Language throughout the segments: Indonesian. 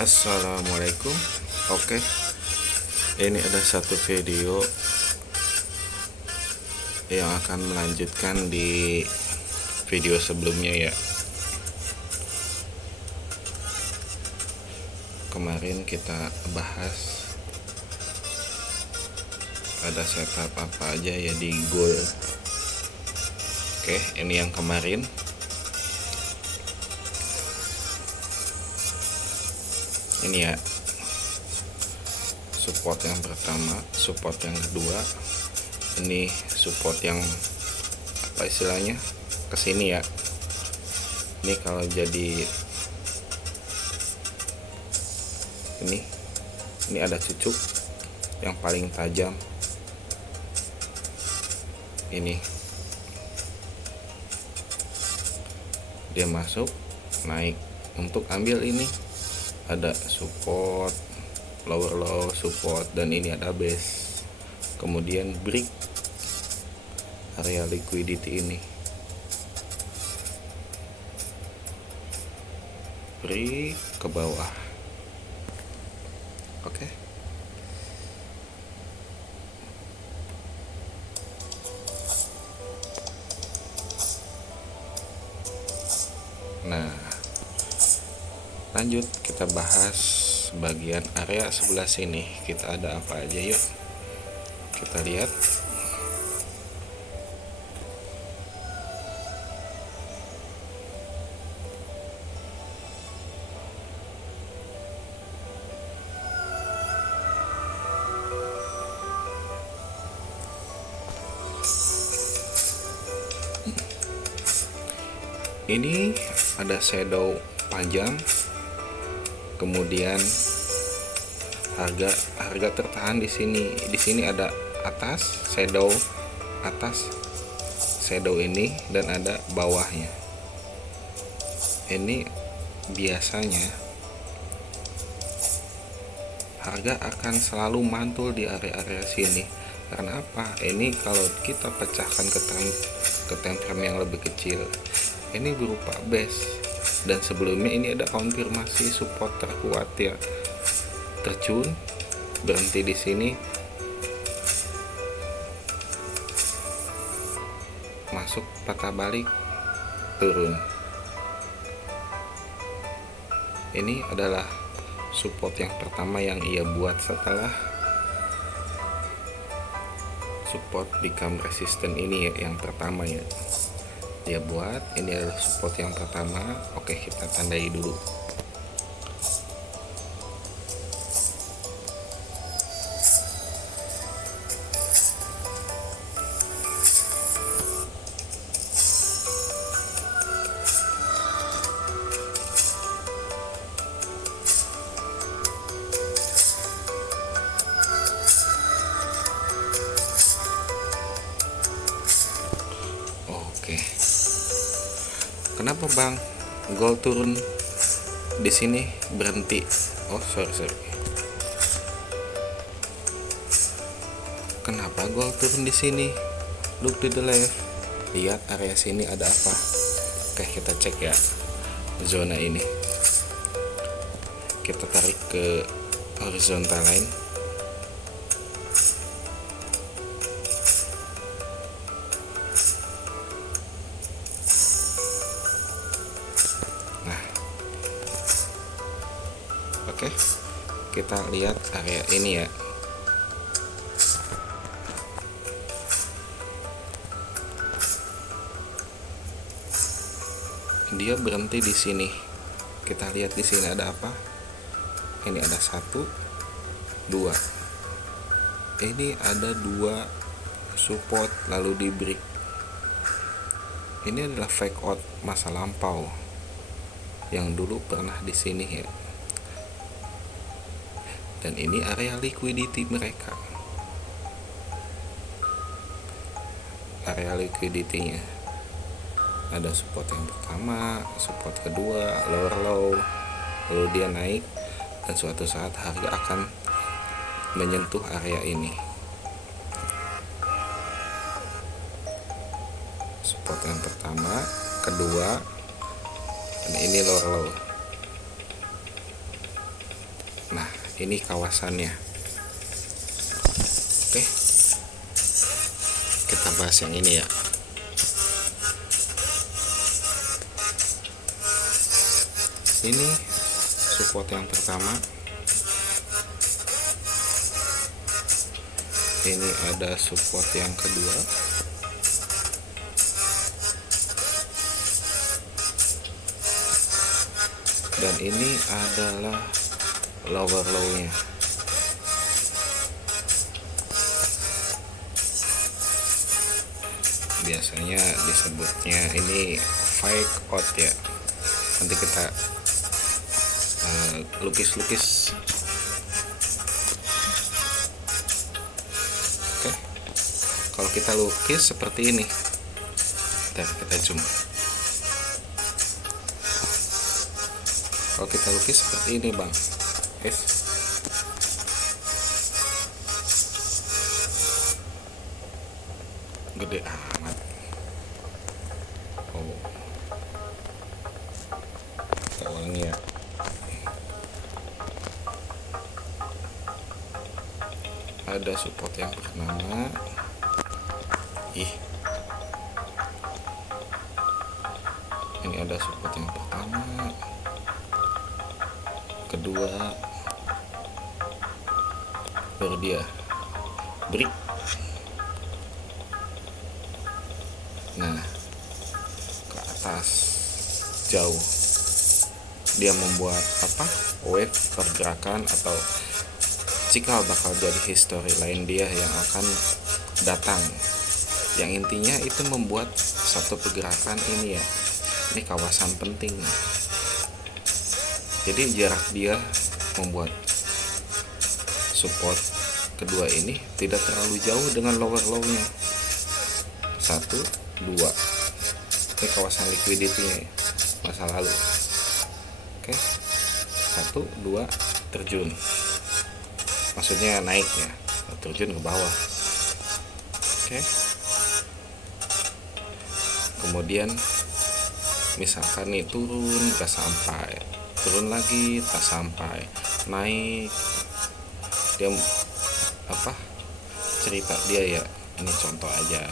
Assalamualaikum. Oke, ini ada satu video yang akan melanjutkan di video sebelumnya ya. Kemarin kita bahas ada setup apa aja ya di Goal. Oke, ini yang kemarin. Ini ya, support yang pertama, support yang kedua, ini support yang apa istilahnya kesini ya. Ini kalau jadi ini ada cucuk yang paling tajam ini, dia masuk naik. Untuk ambil ini ada support, lower low, support, dan ini ada base. Kemudian break area liquidity ini, break ke bawah. Oke. Nah, lanjut kita bahas bagian area sebelah sini. Kita ada apa aja, yuk kita lihat. Ini ada shadow panjang, kemudian harga tertahan di sini. Di sini ada atas shadow ini, dan ada bawahnya. Ini biasanya harga akan selalu mantul di area-area sini. Karena apa? Ini kalau kita pecahkan ke time frame yang lebih kecil, ini berupa base, dan sebelumnya ini ada konfirmasi support terkuat ya, terjun, berhenti di sini, masuk patah balik, turun. Ini adalah support yang pertama yang ia buat setelah support become resistant ini ya, yang pertama ya dia buat. Ini adalah support yang pertama. Oke, kita tandai dulu. Oke. Kenapa Bang Gold turun di sini berhenti? Oh, sorry. Kenapa Gold turun di sini? Look to the left. Lihat area sini ada apa? Oke, kita cek ya zona ini. Kita tarik ke horizontal line. Oke, kita lihat area ini ya. Dia berhenti di sini. Kita lihat di sini ada apa? Ini ada 1, 2. Ini ada 2 support lalu di break. Ini adalah fake out masa lampau yang dulu pernah di sini ya. Dan ini area liquidity mereka. Area liquidity-nya ada support yang pertama, support kedua, lower low, lalu dia naik, dan suatu saat harga akan menyentuh area ini. Support yang pertama, kedua, dan ini lower low. ini kawasannya. Oke, kita bahas yang ini ya. Ini support yang pertama. Ini ada support yang kedua. Dan ini adalah lower low-nya. Biasanya disebutnya ini fake out ya. Nanti kita lukis-lukis. Oke, kalau kita lukis seperti ini. Dan kita zoom. Kalau kita lukis seperti ini bang, gede amat. Oh, kita ulangi ya. Ada support yang pertama. Ini ada support yang pertama, kedua, baru dia break. Nah, ke atas jauh dia membuat wave pergerakan atau cikal bakal jadi history lain dia yang akan datang, yang intinya itu membuat satu pergerakan ini ya. Ini kawasan penting. Jadi jarak dia membuat support kedua ini tidak terlalu jauh dengan lower low-nya. 1, 2. Ini kawasan liquidity-nya ya, masa lalu. Oke. 1, 2, terjun. Maksudnya naik ya, terjun ke bawah. Oke. Kemudian misalkan nih turun gak sampai, turun lagi tak sampai, naik dia cerita dia ya, ini contoh aja.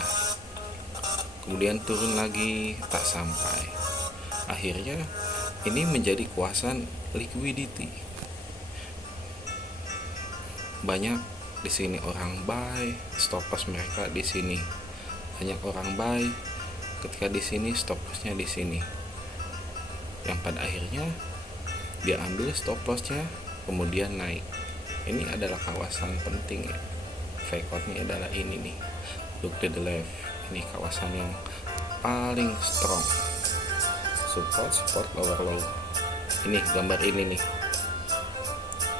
Kemudian turun lagi tak sampai, akhirnya ini menjadi kawasan liquidity. Banyak di sini orang buy, stop loss mereka di sini. Banyak orang buy, ketika di sini stop lossnya di sini. Yang pada akhirnya dia ambil stop lossnya, kemudian naik. Ini adalah kawasan penting ya. Fake out-nya adalah ini nih. Look to the left. Ini kawasan yang paling strong. Support, lower low. Ini gambar ini nih.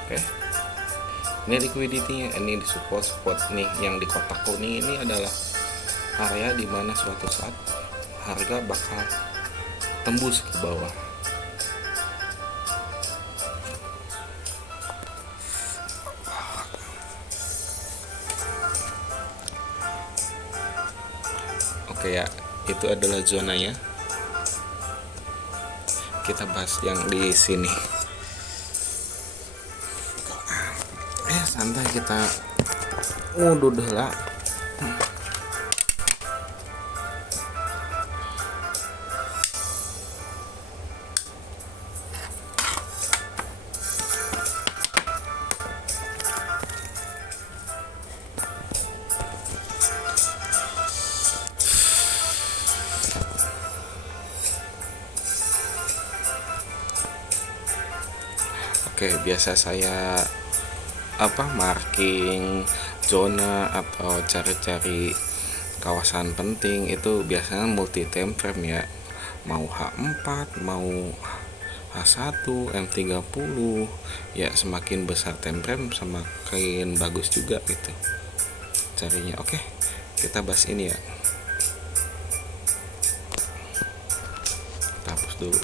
Oke. Ini liquidity-nya, ini di support nih yang di kotak kuning ini adalah area di mana suatu saat harga bakal tembus ke bawah. Oke ya, itu adalah zonanya. Kita bahas yang di sini. Santai kita duduk lah. Oke, biasa saya marking zona atau cari-cari kawasan penting itu biasanya multi time frame ya, mau H4 mau H1 M30 ya, semakin besar time frame semakin bagus juga gitu carinya. Oke, kita bahas ini ya, kita hapus dulu.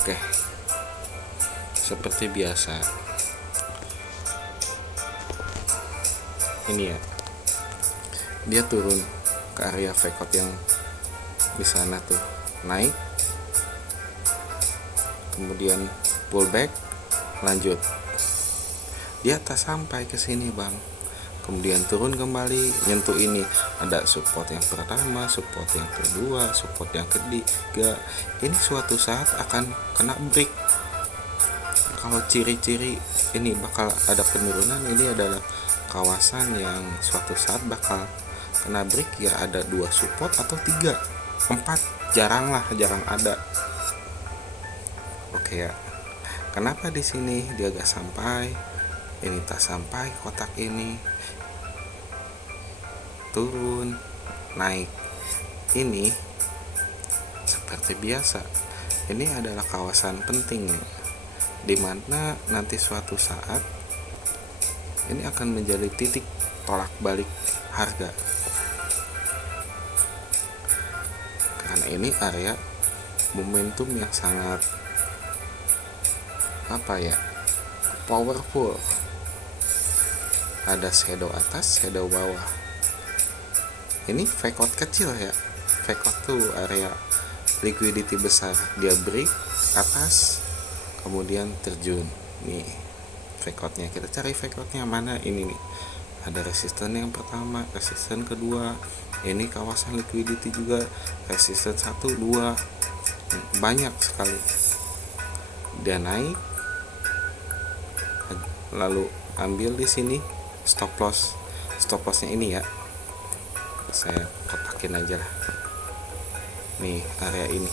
Oke, seperti biasa ini ya, dia turun ke area fake out yang di sana tuh. naik, kemudian pullback, lanjut di atas sampai ke sini bang, kemudian turun kembali, nyentuh ini, ada support yang pertama, support yang kedua, support yang ketiga. Ini suatu saat akan kena break. Kalau ciri-ciri ini bakal ada penurunan, ini adalah kawasan yang suatu saat bakal kena break ya. Ada 2 support atau 3, 4 jarang ada. Oke ya, kenapa di sini dia gak sampai, ini tak sampai kotak ini, turun, naik. Ini seperti biasa, ini adalah kawasan penting ya, dimana nanti suatu saat ini akan menjadi titik tolak balik harga, karena ini area momentum yang sangat powerful. Ada shadow atas, shadow bawah. Ini fake out kecil ya. Fake out tuh area liquidity besar, dia break atas kemudian terjun. Nih fake outnya, kita cari fake outnya mana. Ini nih, ada resisten yang pertama, resisten kedua, ini kawasan liquidity juga, resisten 1, 2, banyak sekali. Dia naik, lalu ambil di sini stop lossnya ini ya, saya kotakin aja lah, nih area ini.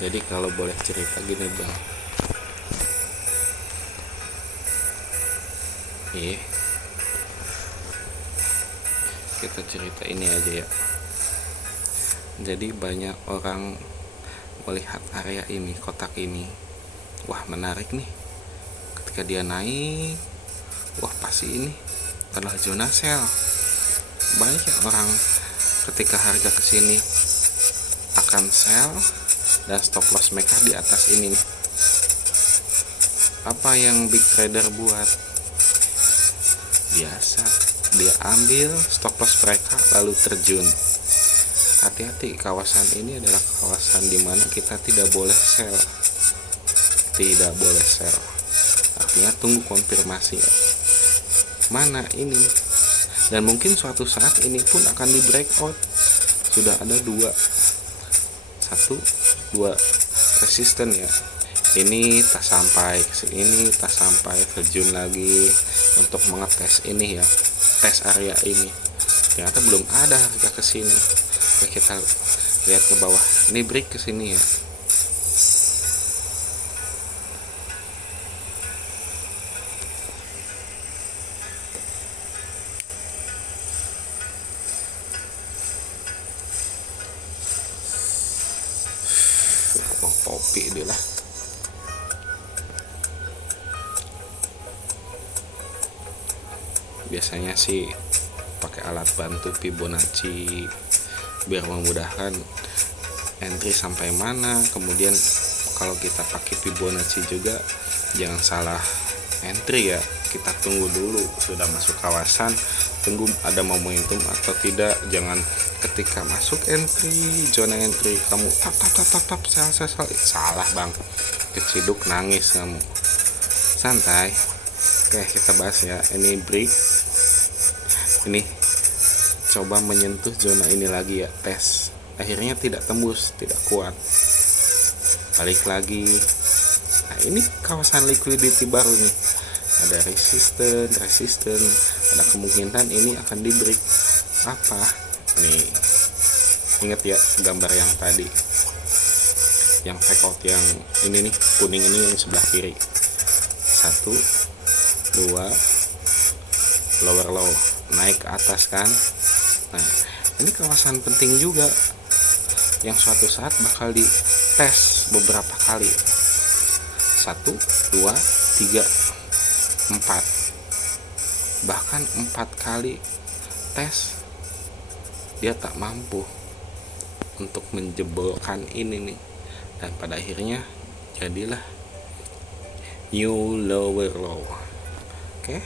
Jadi kalau boleh cerita gini bang, kita cerita ini aja ya. Jadi banyak orang melihat area ini, kotak ini, wah menarik nih. Ketika dia naik, wah pasti ini adalah zona sell. Banyak orang ketika harga kesini akan sell, dan stop loss mereka di atas ini nih. Apa yang big trader buat? Biasa, dia ambil stop loss mereka lalu terjun. Hati-hati, kawasan ini adalah kawasan dimana kita tidak boleh sell. Tidak boleh sell, artinya tunggu konfirmasi ya, mana ini. Dan mungkin suatu saat ini pun akan di breakout. Sudah ada 2 resisten ya. Ini tak sampai, ini tak sampai, terjun lagi untuk mengetes ini ya, tes area ini. Ternyata belum ada harga kesini. Oke, kita lihat ke bawah, ini break kesini ya. Kopi dia lah. Biasanya sih pakai alat bantu Fibonacci biar memudahkan entry sampai mana. Kemudian kalau kita pakai Fibonacci juga jangan salah entry ya. Kita tunggu dulu sudah masuk kawasan, tunggu ada momentum atau tidak. Jangan ketika masuk entry, zona entry, kamu tap sell. Salah bang, keciduk nangis kamu. Santai. Oke, kita bahas ya. Ini break, ini coba menyentuh zona ini lagi ya, tes. Akhirnya tidak tembus, tidak kuat, balik lagi. Nah, ini kawasan liquidity baru nih. Ada resisten, ada kemungkinan ini akan di break. Apa nih, ingat ya gambar yang tadi, yang fake out yang ini nih, kuning ini yang sebelah kiri. 1, 2, lower low, naik ke atas kan. Nah, ini kawasan penting juga yang suatu saat bakal dites beberapa kali. 1, 2, 3, 4, bahkan 4 kali tes dia tak mampu untuk menjebolkan ini nih, dan pada akhirnya jadilah new lower low. Oke,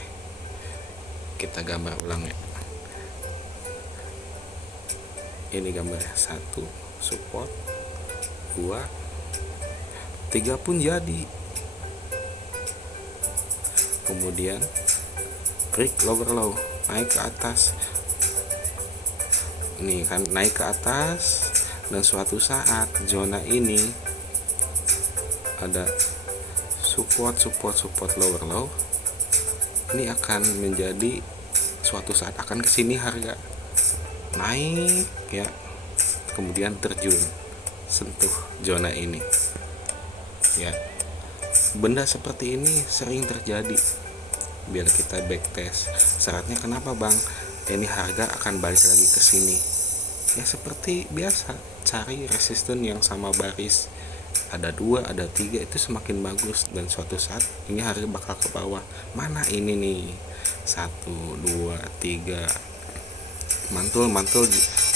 kita gambar ulang ya. Ini gambarnya 1 support, 2, 3 pun jadi. Kemudian break lower low, naik ke atas. Ini kan naik ke atas, dan suatu saat zona ini ada support lower low. Ini akan menjadi suatu saat akan kesini harga naik ya, kemudian terjun sentuh zona ini ya. Benda seperti ini sering terjadi. Biar kita backtest syaratnya, kenapa bang ini harga akan balik lagi ke sini ya? Seperti biasa, cari resisten yang sama baris, ada 2, ada 3, itu semakin bagus, dan suatu saat ini harga bakal ke bawah. Mana ini nih, 1, 2, 3 mantul.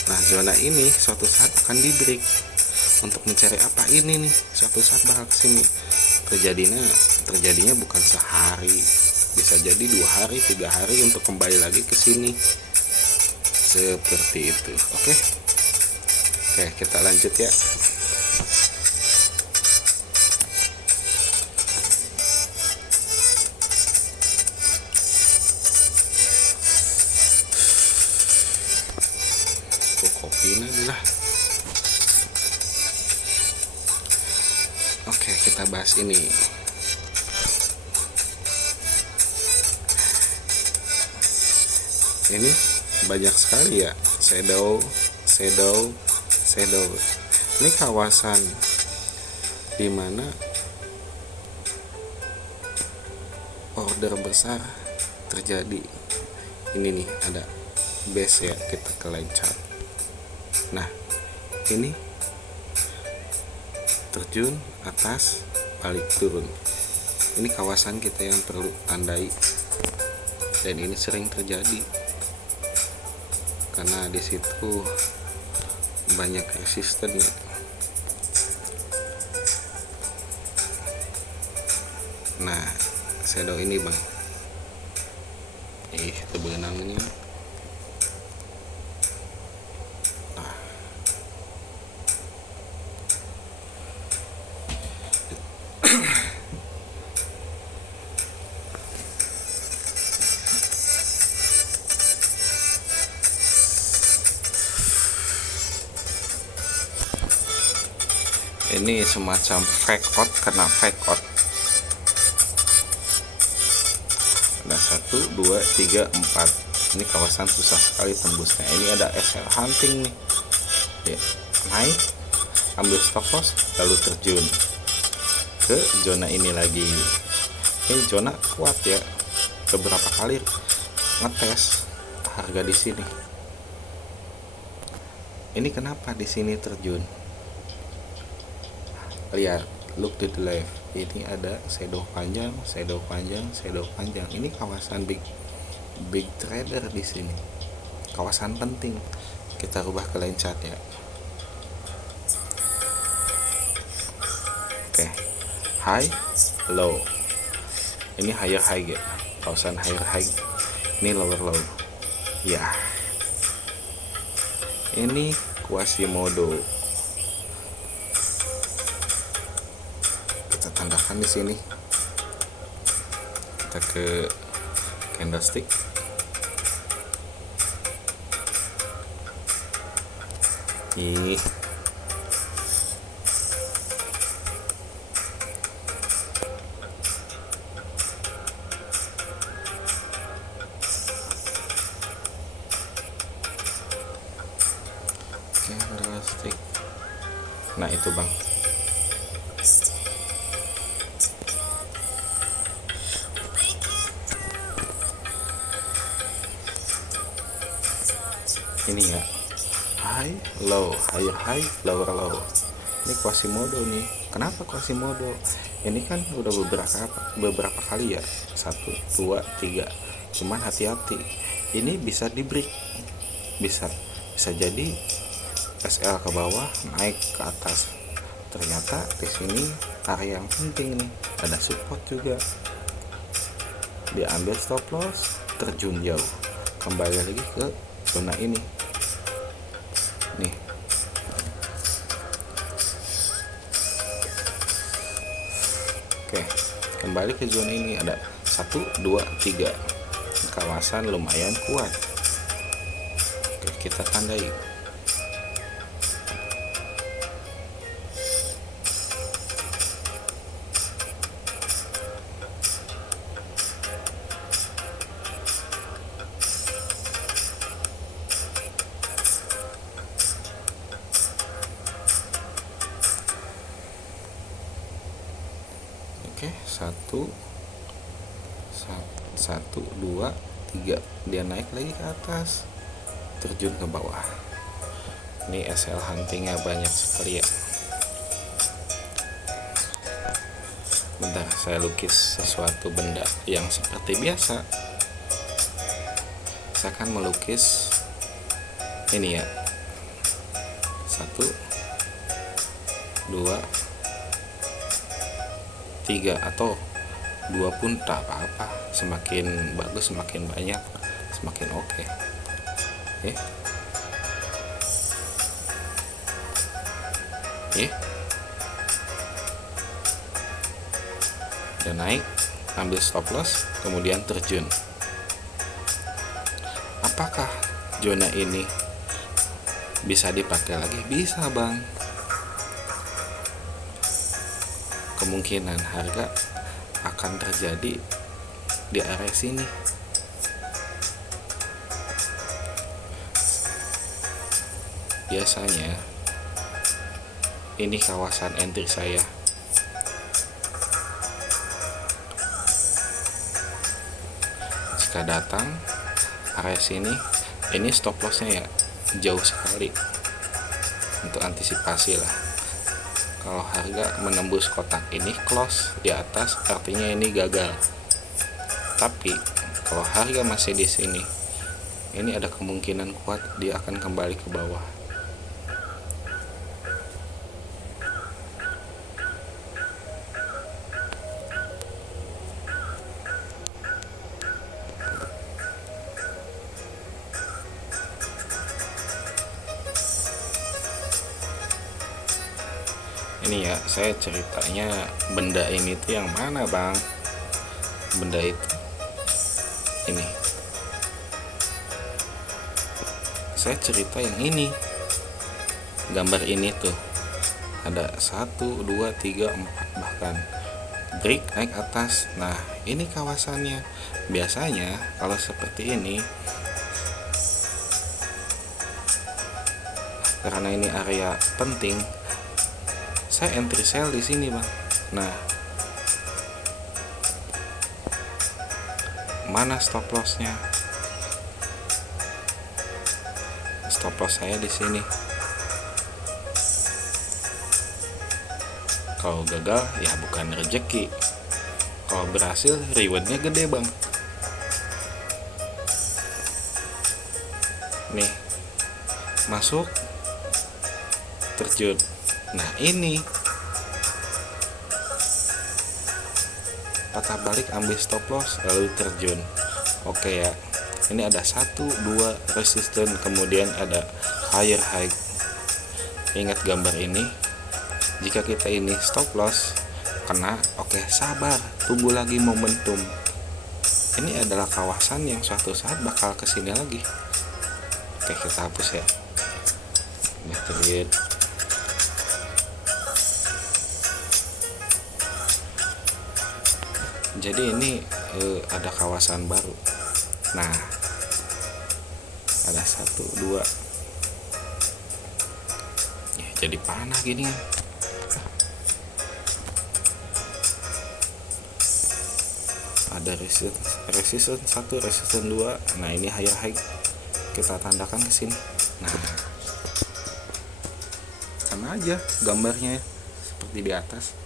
Nah zona ini suatu saat akan di break. Untuk mencari apa ini nih, suatu saat bakal kesini. Terjadinya bukan sehari, bisa jadi 2 hari 3 hari untuk kembali lagi ke sini, seperti itu. Oke, kita lanjut ya. Kopinya adalah oke, kita bahas ini. Ini banyak sekali ya, shadow. Ini kawasan dimana order besar terjadi. Ini nih ada base ya, kita ke line chart. Nah ini terjun atas, balik turun. Ini kawasan kita yang perlu tandai, dan ini sering terjadi karena di situ banyak resistennya. Nah shadow ini bang, itu benangnya. Ini semacam fake out, kena fake out. Ada 1, 2, 3, 4. Ini kawasan susah sekali tembusnya. Ini ada SL hunting nih ya, naik, ambil stop loss, lalu terjun ke zona ini lagi. Ini zona kuat ya, beberapa kali ngetes harga di sini. Ini kenapa di sini terjun? Lihat, look to the left. Ini ada shadow panjang. Ini kawasan big trader di sini, kawasan penting. Kita rubah ke line chart ya. Oke, high, low. Ini higher high ya, kawasan higher high. Ini lower low ya. Ini Quasimodo. Kita tandakan di sini. Kita ke candlestick. Ih, candlestick. Nah itu bang, ini ya, high low, higher high, lower low. Ini Quasimodo nih. Kenapa Quasimodo? Ini kan udah beberapa kali ya, 1, 2, 3. Cuman hati-hati, ini bisa di break, bisa jadi SL ke bawah, naik ke atas. Ternyata di sini area yang penting nih, ada support juga. Dia ambil stop loss, terjun jauh, kembali lagi ke zona ini. nih. Oke, kembali ke zona ini ada 1 2 3. Kawasan lumayan kuat. Oke, kita tandai. Oke, 1 2 3, dia naik lagi ke atas, terjun ke bawah. Ini SL huntingnya banyak sekali ya. Bentar, saya lukis sesuatu benda yang seperti biasa. Saya akan melukis ini ya, 1 2 3 atau 2 pun tak apa-apa, semakin bagus semakin banyak semakin oke. Oke. Dan naik, ambil stop loss, kemudian terjun. Apakah zona ini bisa dipakai lagi? Bisa bang. Kemungkinan harga akan terjadi di area sini. Biasanya ini kawasan entry saya. Jika datang area sini, ini stop lossnya ya jauh sekali, untuk antisipasi lah. Kalau harga menembus kotak ini close di atas, artinya ini gagal. Tapi kalau harga masih di sini, ini ada kemungkinan kuat dia akan kembali ke bawah. Ini ya, saya ceritanya benda ini tuh yang mana bang? Benda itu ini, saya cerita yang ini, gambar ini tuh ada 1 2 3 4 bahkan break naik atas. Nah ini kawasannya. Biasanya kalau seperti ini, karena ini area penting, saya entry sell di sini bang. Nah, mana stop lossnya? Stop loss saya di sini. Kalau gagal ya bukan rezeki. Kalau berhasil rewardnya gede bang. Nih, masuk, terjun. Nah ini patah balik, ambil stop loss lalu terjun. Oke ya, ini ada 1 2 resisten, kemudian ada higher high. Ingat gambar ini, jika kita ini stop loss kena, oke sabar, tunggu lagi momentum. Ini adalah kawasan yang suatu saat bakal kesini lagi. Oke, kita hapus ya. Ini trade. Jadi ini ada kawasan baru. Nah, ada 1 2 ya, jadi panah gini kan. Ada resistance 1, resistance 2. Nah ini higher high, kita tandakan ke sini. Nah sama aja gambarnya seperti di atas.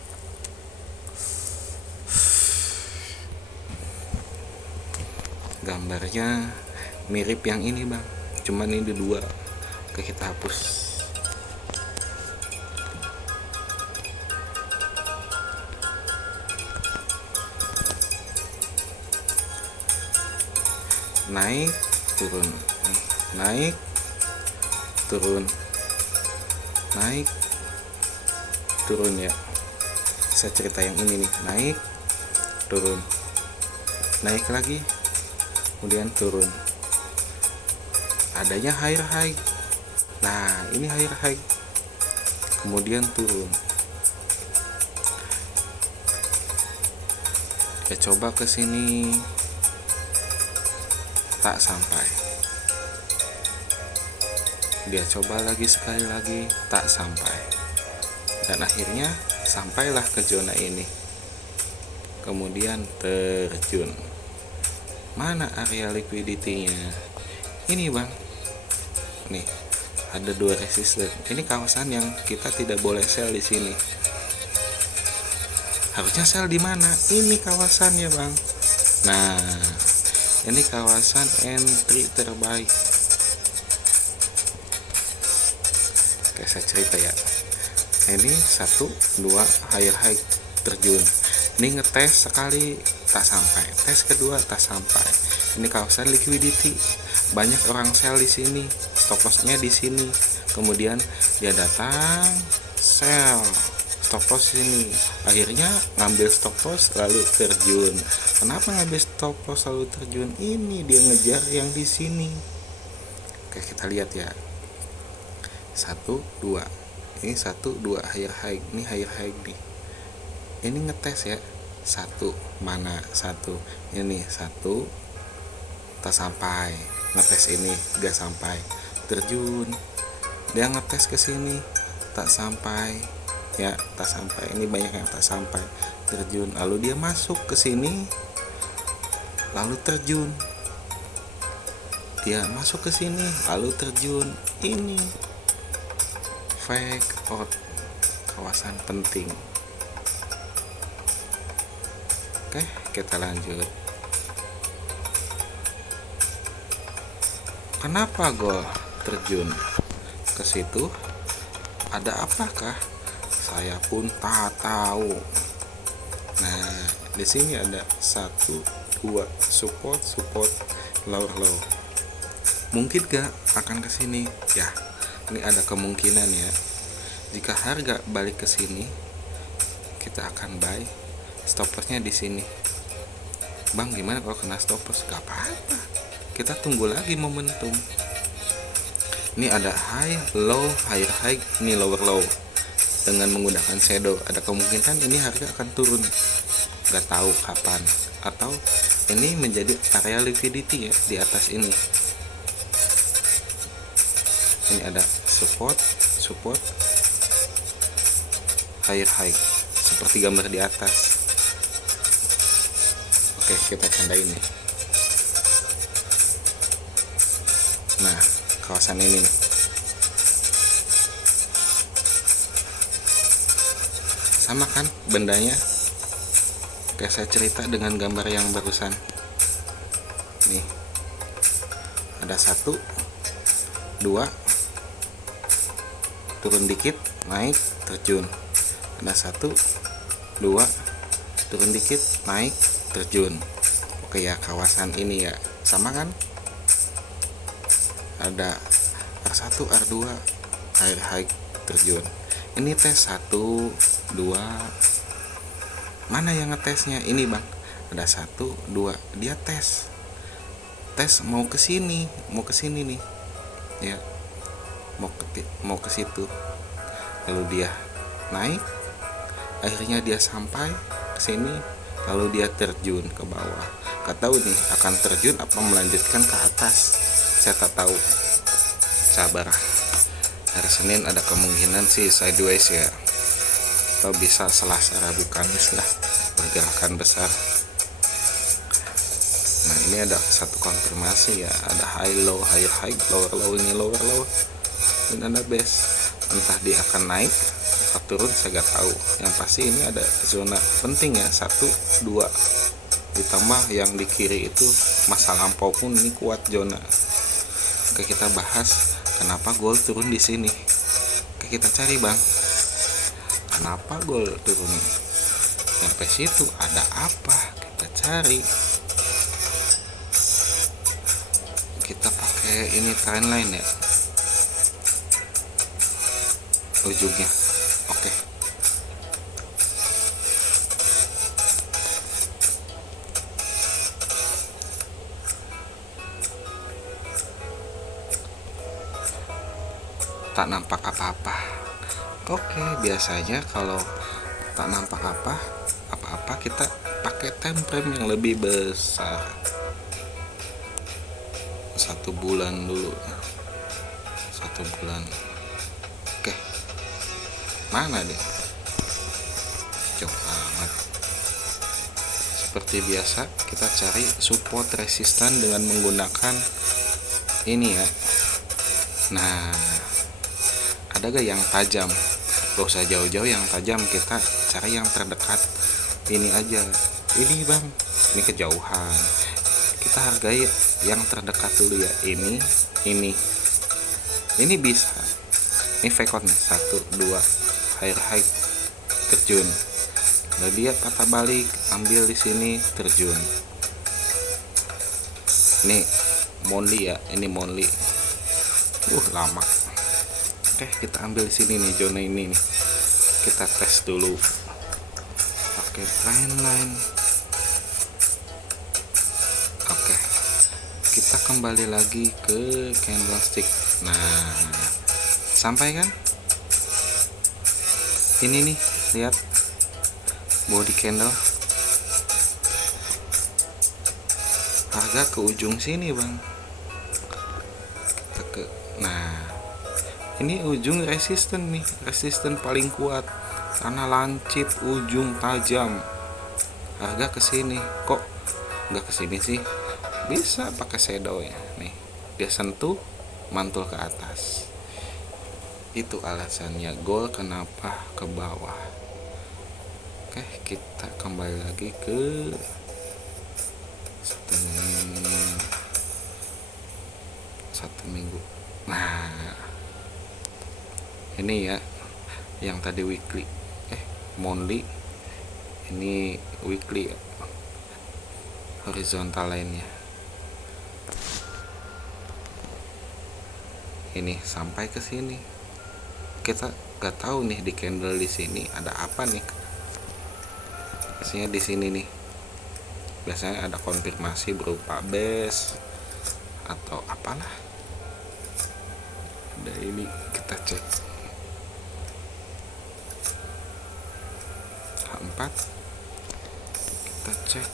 Gambarnya mirip yang ini bang, cuman ini 2. Oke, kita hapus. Naik turun, naik turun, naik turun ya. Saya cerita yang ini nih, naik turun, naik lagi, kemudian turun. Adanya higher high. Nah, ini higher high, kemudian turun. Ya coba ke sini, tak sampai. Dia coba lagi sekali lagi, tak sampai. Dan akhirnya sampailah ke zona ini. Kemudian terjun. Mana area liquidity-nya? Ini bang. Nih, ada 2 resisten. Ini kawasan yang kita tidak boleh sell di sini. Harusnya sell di mana? Ini kawasannya bang. Nah, ini kawasan entry terbaik. Oke, saya cerita ya. Ini 1, 2 higher high terjun. Ini ngetes sekali tak sampai, tes kedua tak sampai. Ini kawasan liquidity, banyak orang sell di sini, stop lossnya di sini. Kemudian dia datang sell, stop loss sini. Akhirnya ngambil stop loss lalu terjun. Kenapa ngambil stop loss lalu terjun? Ini dia ngejar yang di sini. Oke, kita lihat ya. 1, 2. Ini 1, 2 higher high. Ini higher high nih. Ini ngetes ya. 1 mana? 1. Ini 1 tak sampai. Ngetes ini gak sampai. Terjun. Dia ngetes ke sini tak sampai. Ya, tak sampai. Ini banyak yang tak sampai. Terjun. Lalu dia masuk ke sini. Lalu terjun. Dia masuk ke sini lalu terjun. Ini fake out, kawasan penting. Oke, kita lanjut. Kenapa gue terjun ke situ? Ada apakah? Saya pun tak tahu. Nah, di sini ada 1, 2 support, lower low. Mungkin gak akan ke sini? Ya, ini ada kemungkinan ya. Jika harga balik ke sini, kita akan buy. Stop lossnya di sini. Bang, gimana kalau kena stop loss? Gak apa-apa. Kita tunggu lagi momentum. Ini ada high, low, higher high, ini lower low. Dengan menggunakan shadow, ada kemungkinan ini harga akan turun. Gak tahu kapan. Atau ini menjadi area liquidity ya di atas ini. Ini ada support, higher high seperti gambar di atas. Oke, kita tandain nih. Nah, kawasan ini nih. Sama kan bendanya? Oke, saya cerita dengan gambar yang barusan. Nih, ada 1, 2, turun dikit, naik, terjun. Ada 1, 2, turun dikit, naik, terjun. Oke ya, kawasan ini ya, sama kan? Ada R1, R2, high high, terjun. Ini tes 1, 2. Mana yang ngetesnya? Ini bang, ada 1, 2. Dia tes mau ke sini nih, ya. Mau ke situ, lalu dia naik, akhirnya dia sampai ke sini, lalu dia terjun ke bawah. Gak tahu nih akan terjun apa melanjutkan ke atas, saya tak tahu. Sabar, hari Senin ada kemungkinan sih sideways ya, atau bisa Selasa, Rabu, Kamis lah pergerakan besar. Nah, ini ada satu konfirmasi ya, ada high low, higher high, lower low, ini lower low. Dan ada base, entah dia akan naik atau turun, saya gak tahu. Yang pasti ini ada zona penting ya, 1, 2, ditambah yang di kiri itu masa lampau pun ini kuat zona. Oke, kita bahas kenapa gold turun di sini. Oke, kita cari bang, kenapa gold turun sampai situ, ada apa, kita cari. Kita pakai ini trendline ya, ujungnya. Oke. Tak nampak apa-apa. Oke, biasanya kalau tak nampak apa-apa kita pakai time frame yang lebih besar. 1 bulan dulu. 1 bulan. Oke. Mana deh? Jauh amat. Seperti biasa kita cari support resistan dengan menggunakan ini ya. Nah, ada gak yang tajam? Gak usah jauh-jauh yang tajam, kita cari yang terdekat. Ini aja. Ini bang, ini kejauhan. Kita hargai yang terdekat dulu ya. Ini bisa. Ini fake nih. 1, 2, high terjun. Kalau dia patah balik, ambil di sini terjun. Ini monly ya, ini monly. Lama. Oke, kita ambil di sini nih zona ini nih. Kita tes dulu. Pakai trend line. Oke. Kita kembali lagi ke candlestick. Nah, sampai kan? Ini nih, lihat body candle. Harga ke ujung sini, Bang. Nah, ini ujung resisten nih, resisten paling kuat karena lancip ujung tajam. Harga ke sini, kok nggak ke sini sih? Bisa pakai shadow ya, nih dia sentuh mantul ke atas. Itu alasannya gold kenapa ke bawah. Oke, kita kembali lagi ke satu minggu. Nah, ini ya yang tadi weekly, monthly, ini weekly ya, horizontal lainnya. Ini sampai ke sini, kita nggak tahu nih di candle di sini ada apa nih. Biasanya di sini nih, biasanya ada konfirmasi berupa base atau apalah. Ada ini, kita cek H4, kita cek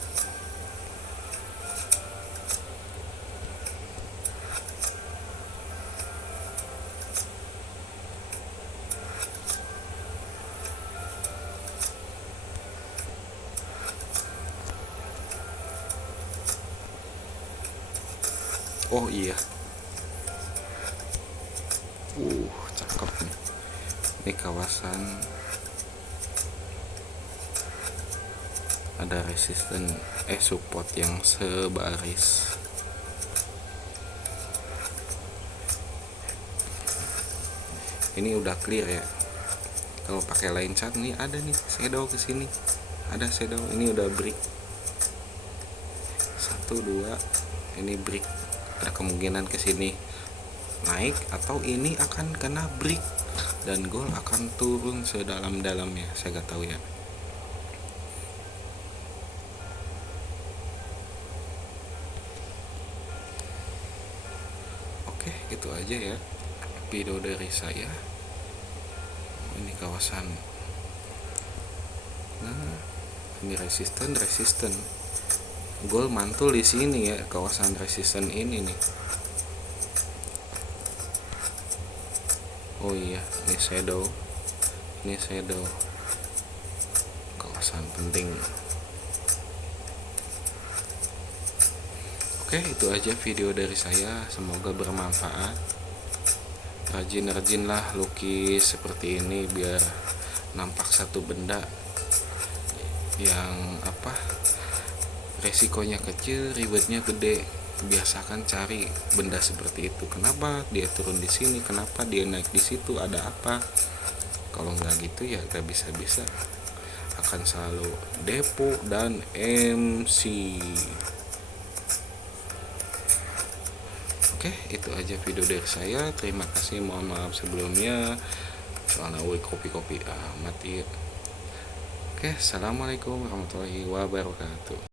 oh iya, cakep nih. Ini kawasan ada resisten support yang sebaris. Ini udah clear ya. Kalau pakai line chart nih ada nih shadow ke sini. Ada shadow, ini udah break. 1, 2, ini break. Ada kemungkinan ke sini naik atau ini akan kena break dan gold akan turun sedalam-dalamnya. Saya gak tahu ya. Oke, itu aja ya video dari saya. Ini kawasan. Nah, ini resisten. Gold mantul di sini ya, kawasan resisten ini nih. Oh iya, ini shadow. Kawasan penting. Oke, itu aja video dari saya. Semoga bermanfaat. Rajin-rajinlah lukis seperti ini biar nampak satu benda yang resikonya kecil, ribetnya gede. Biasakan cari benda seperti itu. Kenapa dia turun di sini? Kenapa dia naik di situ? Ada apa? Kalau nggak gitu ya nggak bisa akan selalu depo dan MC. Oke, itu aja video dari saya. Terima kasih, mohon maaf sebelumnya. soalnya kopi-kopi amat iya. Oke, assalamualaikum warahmatullahi wabarakatuh.